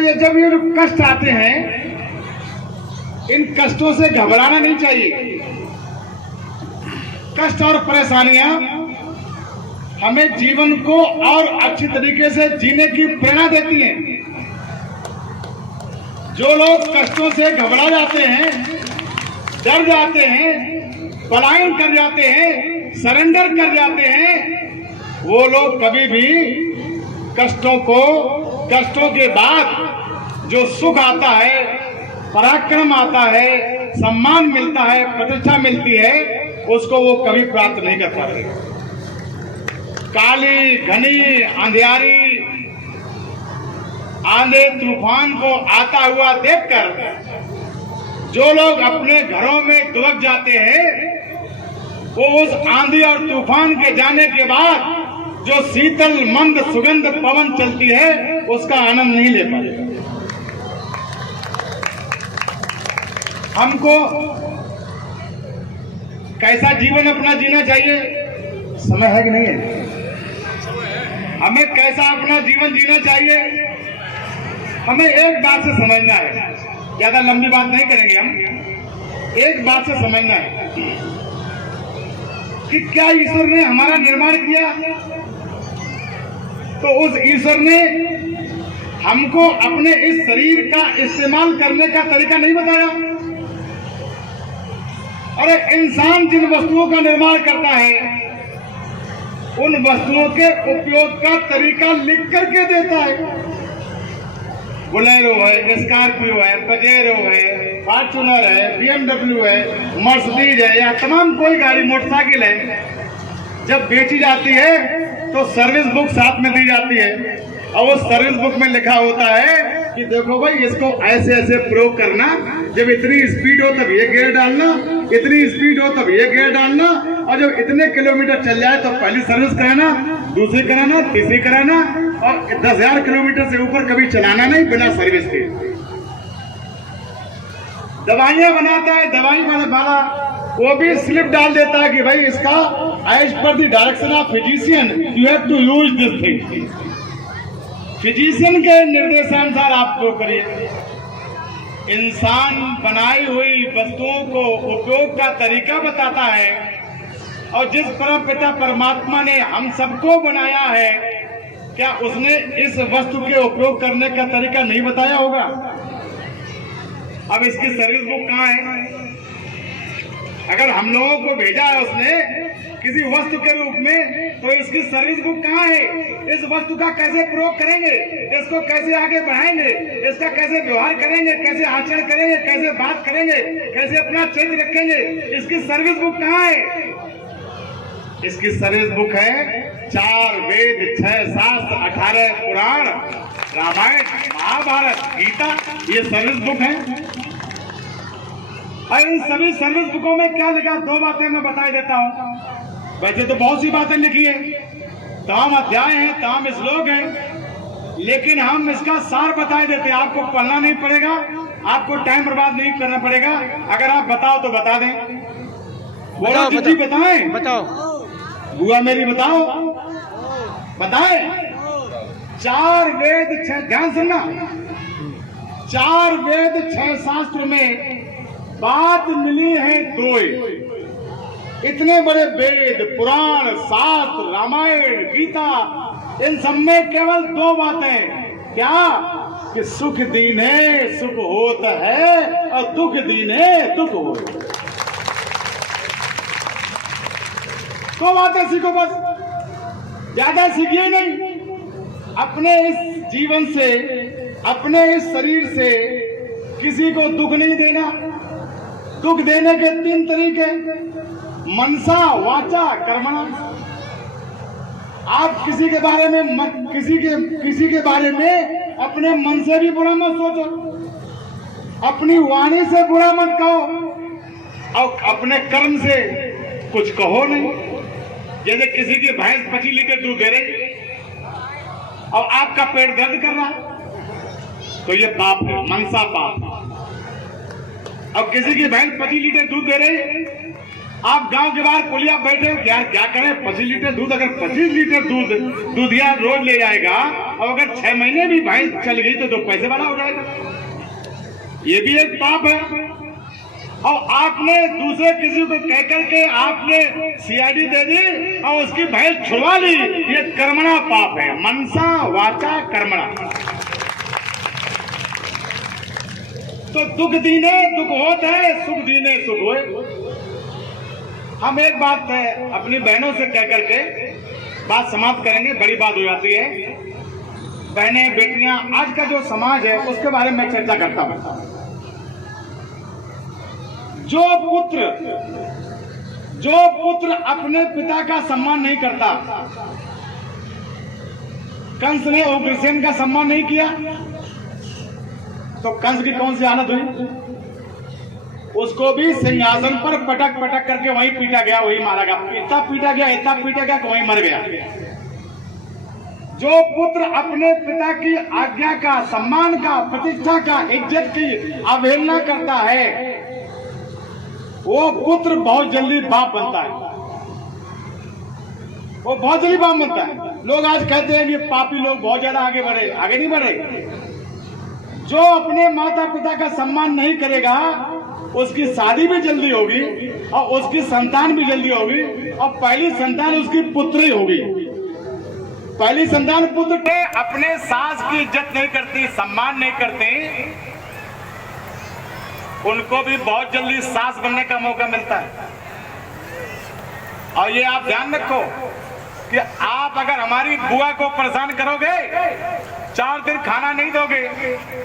तो ये जब ये कष्ट आते हैं, इन कष्टों से घबराना नहीं चाहिए। कष्ट और परेशानियां हमें जीवन को और अच्छी तरीके से जीने की प्रेरणा देती हैं। जो लोग कष्टों से घबरा जाते हैं, डर जाते हैं, पलायन कर जाते हैं, सरेंडर कर जाते हैं, वो लोग कभी भी कष्टों के बाद जो सुख आता है, पराक्रम आता है, सम्मान मिलता है, प्रतिष्ठा मिलती है, उसको वो कभी प्राप्त नहीं कर पाते। काली घनी अंधियारी आंधी तूफान को आता हुआ देखकर जो लोग अपने घरों में दुबक जाते हैं, वो उस आंधी और तूफान के जाने के बाद जो शीतल मंद सुगंध पवन चलती है, उसका आनंद नहीं ले पाते। हमको कैसा जीवन अपना जीना चाहिए? समय है कि नहीं है? हमें कैसा अपना जीवन जीना चाहिए? हमें एक बात से समझना है, ज्यादा लंबी बात नहीं करेंगे हम। एक बात से समझना है कि क्या ईश्वर ने हमारा निर्माण किया, तो उस ईश्वर ने हमको अपने इस शरीर का इस्तेमाल करने का तरीका नहीं बताया। अरे इंसान जिन वस्तुओं का निर्माण करता है, उन वस्तुओं के उपयोग का तरीका लिख करके देता है। बोलेरो है, स्कॉर्पियो है, पजेरो है, फॉर्च्यूनर है, BMW है, मर्सिडीज है, या तमाम कोई गाड़ी मोटरसाइकिल है, जब बेची जाती है तो सर्विस बुक साथ में दी जाती है, और वो सर्विस बुक में लिखा होता है कि देखो भाई, इसको ऐसे ऐसे प्रयोग करना, जब इतनी स्पीड हो तब ये गियर डालना, इतनी स्पीड हो तब ये गियर डालना, और जब इतने किलोमीटर चल जाए तो पहली सर्विस कराना, दूसरी कराना, तीसरी कराना, और 10,000 किलोमीटर से ऊपर कभी चलाना नहीं बिना सर्विस के। दवाइयां बनाता है, दवाई वाला वो भी स्लिप डाल देता है कि भाई इसका as per the direction of physician you have to use this thing. Physician के निर्देशानुसार आप जो करिए। इंसान बनाई हुई वस्तुओं को उपयोग का तरीका बताता है, और जिस परम पिता परमात्मा ने हम सबको बनाया है, क्या उसने इस वस्तु के उपयोग करने का तरीका नहीं बताया होगा? अब इसकी सर्विस बुक कहाँ है? अगर हम लोगों को भेजा है उसने किसी वस्तु के रूप में, तो इसकी सर्विस बुक कहाँ है? इस वस्तु का कैसे प्रयोग करेंगे, इसको कैसे आगे बढ़ाएंगे, इसका कैसे व्यवहार करेंगे, कैसे आचरण करेंगे, कैसे बात करेंगे, कैसे अपना चरित्र रखेंगे, इसकी सर्विस बुक कहाँ है? इसकी सर्विस बुक है 4 वेद, 6 शास्त्र, 18 पुराण, रामायण, महाभारत, गीता, ये सर्विस बुक है। और इन सभी सर्विस बुकों में क्या लिखा? 2 बातें मैं बता देता हूं। वैसे तो बहुत सी बातें लिखी है, तमाम अध्याय हैं, तमाम श्लोक हैं, लेकिन हम इसका सार बता देते हैं। आपको पढ़ना नहीं पड़ेगा, आपको टाइम बर्बाद नहीं करना पड़ेगा। अगर आप बताओ तो बता दें। बोलो जी, बताएं। बताओ बुआ मेरी, बताओ, बताएं। 4 वेद 6, ध्यान सुनना, 4 वेद 6 शास्त्र में बात मिली है 2। इतने बड़े वेद, पुराण, शास्त्र, रामायण, गीता, इन सब में केवल 2 बातें। क्या? कि सुख दीने सुख होता है, और दुख दीने दुख होता है। 2 बातें सीखो बस, ज्यादा सीखिए नहीं। अपने इस जीवन से, अपने इस शरीर से किसी को दुख नहीं देना। दुख देने के 3 तरीके, मनसा, वाचा, कर्मणा। आप किसी के बारे में किसी के बारे में अपने मन से भी बुरा मत सोचो, अपनी वाणी से बुरा मत कहो, और अपने कर्म से कुछ कहो नहीं। जैसे किसी की भैंस 25 लीटर दूध दे रही और आपका पेट दर्द कर रहा, तो ये पाप है, मनसा पाप। अब किसी की भैंस 25 लीटर दूध दे रही, आप गांव के बाहर पुलिया बैठे, यार क्या करें, 25 लीटर दूध, अगर 25 लीटर दूधिया रोज ले जाएगा और अगर 6 महीने भी भैंस चल गई तो पैसे वाला हो जाएगा। ये भी एक पाप है। और आपने दूसरे किसी को कह करके आपने सीआईडी दे दी और उसकी भैंस छुड़वा ली, ये कर्मणा पाप है। मनसा वाचा कर्मणा। तो दुख दीने दुख होता है, सुख दीने सुख होए। हम एक बात है अपनी बहनों से कह करके बात समाप्त करेंगे, बड़ी बात हो जाती है। बहनें बेटियां, आज का जो समाज है उसके बारे में चर्चा करता हूं। जो पुत्र अपने पिता का सम्मान नहीं करता, कंस ने उग्रसेन का सम्मान नहीं किया तो कंस की कौन सी हालत हुई? उसको भी सिंहासन पर पटक पटक करके वहीं पीटा गया, वहीं मारा गया। इतना पीटा गया कि वहीं मर गया। जो पुत्र अपने पिता की आज्ञा का, सम्मान का, प्रतिष्ठा का, इज्जत की अवहेलना करता है, वो पुत्र बहुत जल्दी बाप बनता है। वो बहुत जल्दी बाप बनता है। लोग आज कहते हैं कि पापी लोग बहुत ज्यादा आगे बढ़े, आगे नहीं बढ़े। जो अपने माता पिता का सम्मान नहीं करेगा उसकी शादी भी जल्दी होगी और उसकी संतान भी जल्दी होगी, और पहली संतान उसकी पुत्र ही होगी। पहली संतान पुत्र के अपने सास की इज्जत नहीं करती, सम्मान नहीं करती, उनको भी बहुत जल्दी सास बनने का मौका मिलता है। और ये आप ध्यान रखो कि आप अगर हमारी बुआ को परेशान करोगे, 4 दिन खाना नहीं दोगे,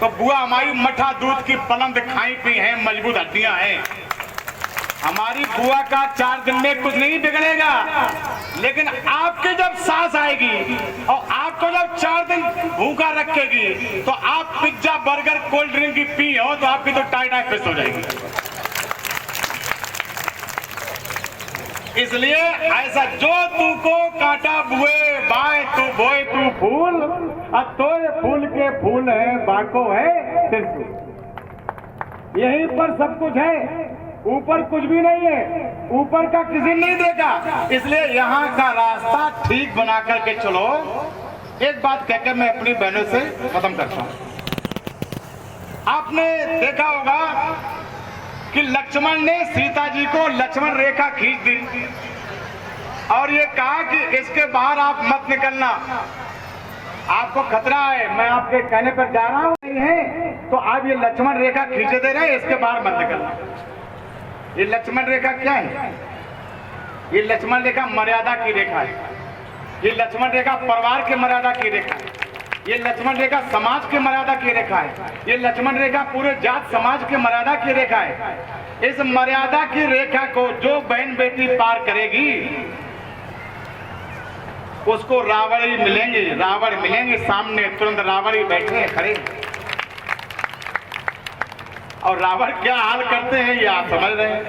तो बुआ हमारी मठा दूध की पलंग खाई पी है, मजबूत हड्डियां हैं। हमारी बुआ का 4 दिन में कुछ नहीं बिगड़ेगा। लेकिन आपकी जब सास आएगी और आपको जब 4 दिन भूखा रखेगी, तो आप पिज्जा बर्गर कोल्ड ड्रिंक की पी हो तो आपकी तो टाइट फिस हो जाएगी। इसलिए ऐसा जो तू को काटा बुए बाय तू बोए तू फूल, तोय फूल के फूल है बाको है त्रिशूल। यहीं पर सब कुछ है, ऊपर कुछ भी नहीं है, ऊपर का किसी नहीं देगा। इसलिए यहाँ का रास्ता ठीक बना करके चलो। एक बात कहकर मैं अपनी बहनों से खत्म करता हूं। आपने देखा होगा कि लक्ष्मण ने सीता जी को लक्ष्मण रेखा खींच दी और ये कहा कि इसके बाहर आप मत निकलना, आपको खतरा है, मैं आपके कहने पर जा रहा हूं। नहीं है तो आप ये लक्ष्मण रेखा खींचे दे रहे हैं, इसके बाहर मत निकलना। ये लक्ष्मण रेखा क्या है? ये लक्ष्मण रेखा मर्यादा की रेखा है। ये लक्ष्मण रेखा परिवार की मर्यादा की रेखा है। ये लक्ष्मण रेखा समाज की मर्यादा की रेखा है। ये लक्ष्मण रेखा पूरे जात समाज की मर्यादा की रेखा है। इस मर्यादा की रेखा को जो बहन बेटी पार करेगी उसको रावण ही मिलेंगे, रावण मिलेंगे सामने, तुरंत रावण ही बैठे हैं खड़े। और रावण क्या हाल करते हैं ये आप समझ रहे हैं।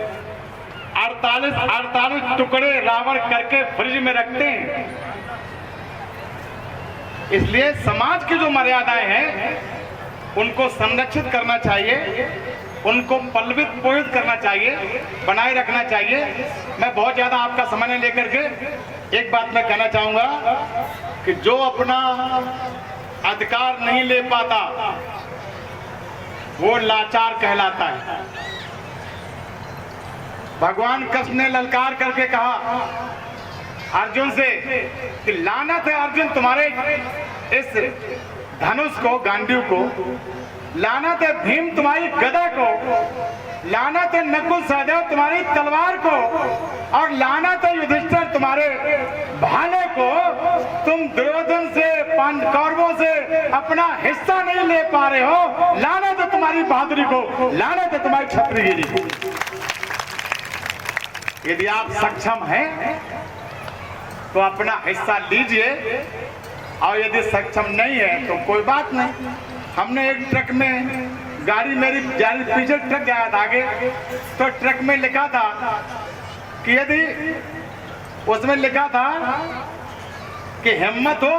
48 टुकड़े रावण करके फ्रिज में रखते हैं। इसलिए समाज की जो मर्यादाएं हैं उनको संरक्षित करना चाहिए, उनको पल्लवित पोषित करना चाहिए, बनाए रखना चाहिए। मैं बहुत ज्यादा आपका समय नहीं लेकर के एक बात मैं कहना चाहूंगा कि जो अपना अधिकार नहीं ले पाता वो लाचार कहलाता है। भगवान कृष्ण ने ललकार करके कहा अर्जुन से कि लानत है अर्जुन तुम्हारे इस धनुष को, गांडीव को, लानत है भीम तुम्हारी गदा को, लानत है नकुल सहदेव तुम्हारी तलवार को, और लानत है युधिष्ठिर तुम्हारे भाले को। तुम दुर्योधन से, कौरवों से अपना हिस्सा नहीं ले पा रहे हो। लानत है तुम्हारी बहादुरी को, लानत है तुम्हारी क्षत्रियगिरी को। यदि आप सक्षम हैं तो अपना हिस्सा लीजिए, और यदि सक्षम नहीं है तो कोई बात नहीं। हमने एक ट्रक में गाड़ी मेरी पीछे ट्रक गया था आगे, तो ट्रक में लिखा था कि यदि उसमें लिखा था कि हिम्मत हो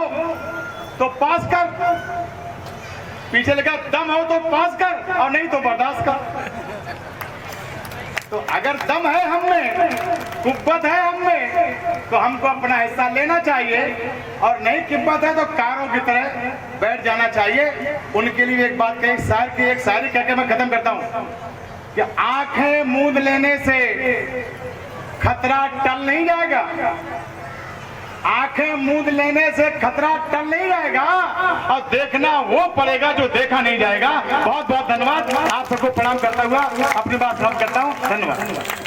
तो पास कर, पीछे लिखा दम हो तो पास कर और नहीं तो बर्दाश्त कर। तो अगर दम है हम में, कुव्वत है हम में, तो हमको अपना हिस्सा लेना चाहिए, और नहीं कुव्वत है तो कारों की तरह बैठ जाना चाहिए। उनके लिए एक बात कही, एक शायरी कहकर मैं खत्म करता हूं कि आंखें मूंद लेने से खतरा टल नहीं जाएगा, आंखें मूंद लेने से खतरा टल नहीं जाएगा, और देखना वो पड़ेगा जो देखा नहीं जाएगा। बहुत बहुत धन्यवाद, आप सबको प्रणाम करता हुआ अपनी बात समाप्त करता हूं। धन्यवाद।